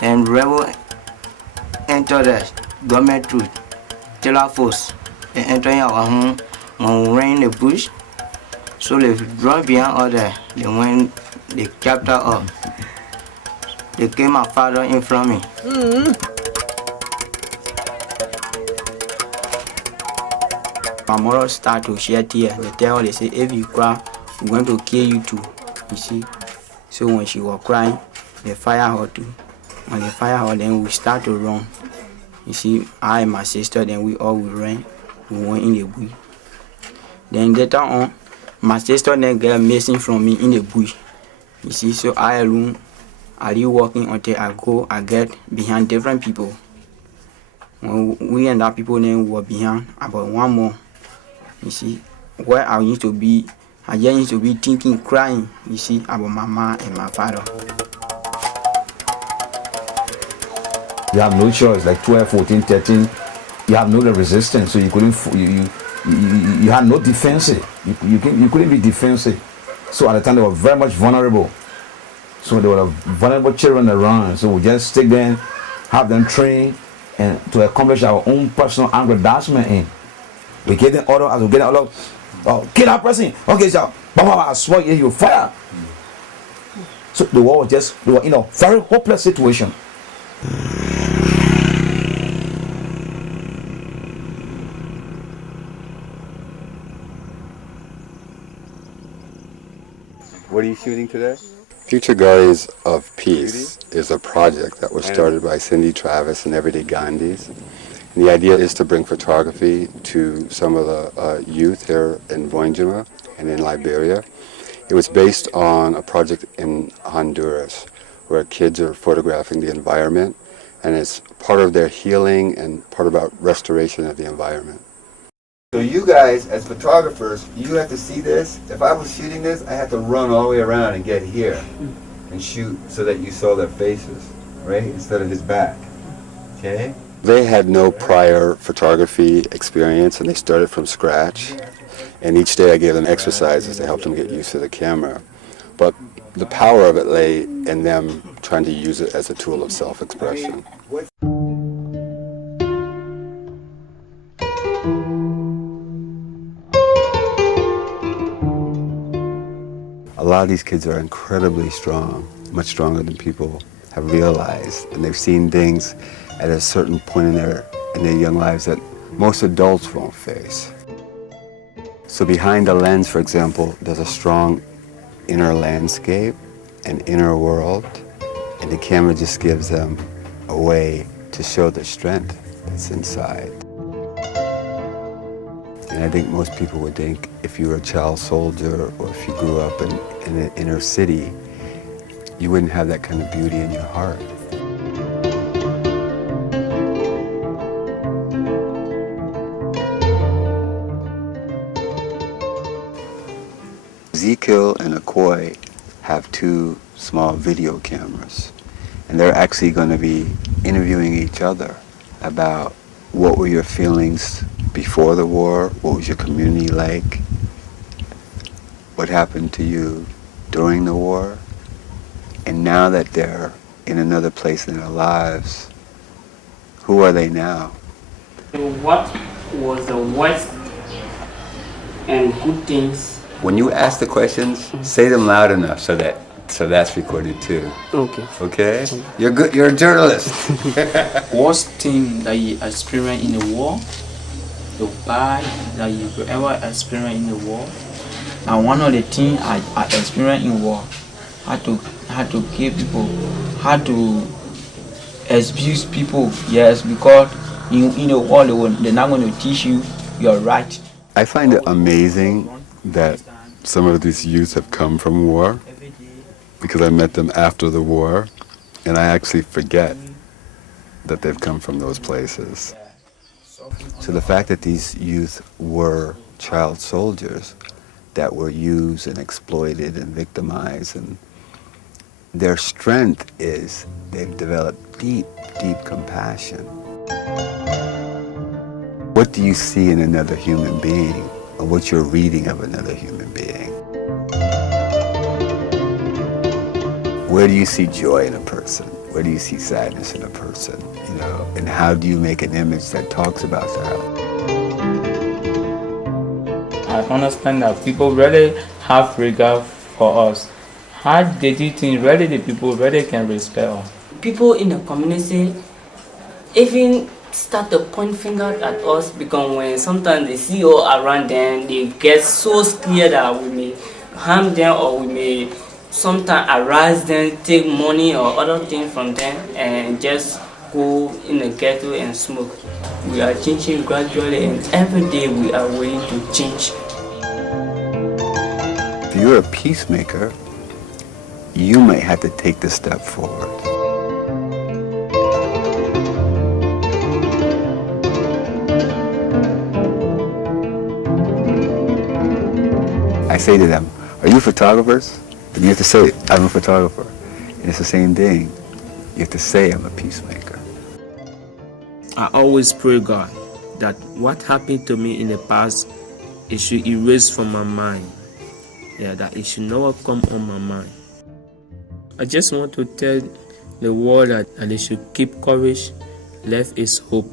and rebel enter the government troop, Taylor force, and entering our home when we ran the bush. So they run behind order. Then when they capture us, they came my father in front of me. My mother start to shed tears. They tell her, they say, if you cry, we're going to kill you too. You see? So when she was crying, they fire her too. When they fire her, then we start to run. You see, I and my sister, then we all ran. We went in the bush. Then later on, my sister then get missing from me in the bush. You see, so I alone, I did walking until I get behind different people. When we and that people then were behind about one more. You see, where I used to be, I just used to be thinking, crying, you see, about my mom and my father. You have no choice, like 12, 14, 13, you have no resistance, so you couldn't, you had no defensive. You couldn't be defensive. So at the time they were very much vulnerable. So there were vulnerable children around. So we just stick them, have them trained, and to accomplish our own personal aggrandizement in. We get them order as we get them order. Oh, kill that person. Okay, so I swear you fire. So the war was just, they were in a very hopeless situation. What are you shooting today? Future Guardians of Peace is a project that was started by Cindy Travis and Everyday Gandhis. And the idea is to bring photography to some of the youth here in Voinjima and in Liberia. It was based on a project in Honduras where kids are photographing the environment, and it's part of their healing and part about restoration of the environment. So you guys, as photographers, you have to see this. If I was shooting this, I had to run all the way around and get here and shoot so that you saw their faces, right? Instead of his back, okay? They had no prior photography experience, and they started from scratch. And each day I gave them exercises to help them get used to the camera. But the power of it lay in them trying to use it as a tool of self-expression. A lot of these kids are incredibly strong, much stronger than people have realized, and they've seen things at a certain point in their young lives that most adults won't face. So behind the lens, for example, there's a strong inner landscape, an inner world, and the camera just gives them a way to show the strength that's inside. And I think most people would think if you were a child soldier or if you grew up in an inner city, you wouldn't have that kind of beauty in your heart. Ezekiel and Akoi have two small video cameras, and they're actually going to be interviewing each other about what were your feelings before the war, what was your community like, what happened to you during the war, and now that they're in another place in their lives, who are they now? What was the worst and good things? When you ask the questions, say them loud enough so that's recorded too. Okay. Okay? You're good. You're a journalist. Worst thing that you experienced in the war, the bad that you ever experienced in the war. And one of the things I experienced in war, how to kill people, how to abuse people. Yes, because in the war they're not going to teach you your right. I find it amazing that some of these youth have come from war, because I met them after the war, and I actually forget that they've come from those places. So the fact that these youth were child soldiers that were used and exploited and victimized, and their strength is they've developed deep, deep compassion. What do you see in another human being, or what's your reading of another human being? where do you see joy in a person? Where do you see sadness in a person? You know, and how do you make an image that talks about that? I understand that people really have regard for us. How did you think really the people really can respect us? People in the community even start to point fingers at us, because when sometimes they see us around them, they get so scared that we may harm them, or we may sometimes harass them, take money or other things from them, and just go in the ghetto and smoke. We are changing gradually, and every day we are willing to change. If you're a peacemaker, you might have to take the step forward. I say to them, are you photographers? And you have to say, I'm a photographer. And it's the same thing. You have to say, I'm a peacemaker. I always pray God that what happened to me in the past, it should erase from my mind. Yeah, that it should never come on my mind. I just want to tell the world that they should keep courage. Life is hope.